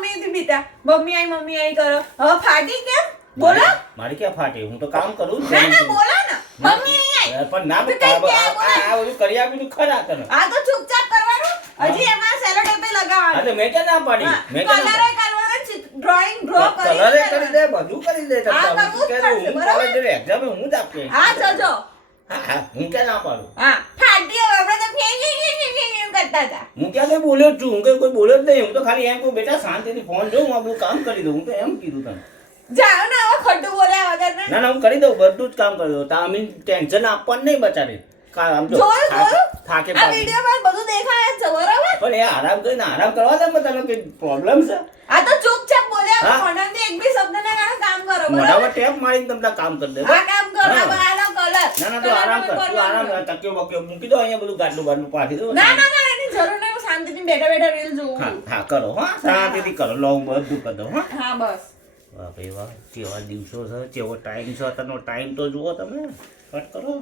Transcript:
મમ્મીથી બીતા mummy I કરો હવે ફાટી કેમ બોલો મારી ક્યાં ફાટે હું તો કામ કરું ના ના બોલો ને મમ્મી આઈ પણ ના આ બધું કરી આપ્યું ખરા તને આ તો ચૂપચાપ કરવાનું હજી એમાં સેલો ટેપ લગાવવાનું હા તો મેં ક્યાં ના પાડી મેં કલર કરવાનો ડ્રોઈંગ ડ્રો કલર કરી દે બધું કરી દે આ કરવું જ પડશે, બરાબર? એક્ઝામ હું જ આપી હા જજો હા હું ક્યાં ના પાડું હા ફાટી હવે આપણે તો ફેંકી કરતા હતા હું ક્યાં કઈ બોલ્યો જ છું હું કઈ કોઈ બોલ્યો જ નહીં હું તો ખાલી એમ કહું બેટા શાંતિથી ફોન જો હું આપણું કામ કરી દઉં હું તો એમ કીધું તને જાઓ ને હવે ખોટું બોલ્યા વગર ને ના ના હું કરી દઉં બધું જ કામ કરી દઉં તમે ટેન્શન આપવાનું નહીં બચારે આમ જો જોયું થાકે આ વિડિયો પર બધું દેખાય જ છે બરાબર પણ એ આરામ કરીને આરામ કરવા દે પણ તને કઈ પ્રોબ્લેમ છે આ તો ચૂપચાપ બોલ્યા હા? મોઢાથી એક બી શબ્દ ના કારણે કામ કરો બરાબર મોઢામાં ટેપ મારીને તમને કામ કરી દે આ કામ કરો હા. બરાબર કલર ના ના તું આરામ કર તું આરામ કર તકિયો બકિયો મૂકી દો અહીંયા બધું ગાડલું બાડલું પાડી દો ના ના ના એની જરૂર નહીં હું શાંતિથી બેઠા બેઠા રીલ જોઉં હા હા કરો હા શાંતિથી કરો લો હું બધું કરી દઉં હા હા બસ વાહ ભાઈ વાહ કેવા દિવસો છે કેવો ટાઈમ છે તનો ટાઈમ તો જુઓ તમે કટ કરો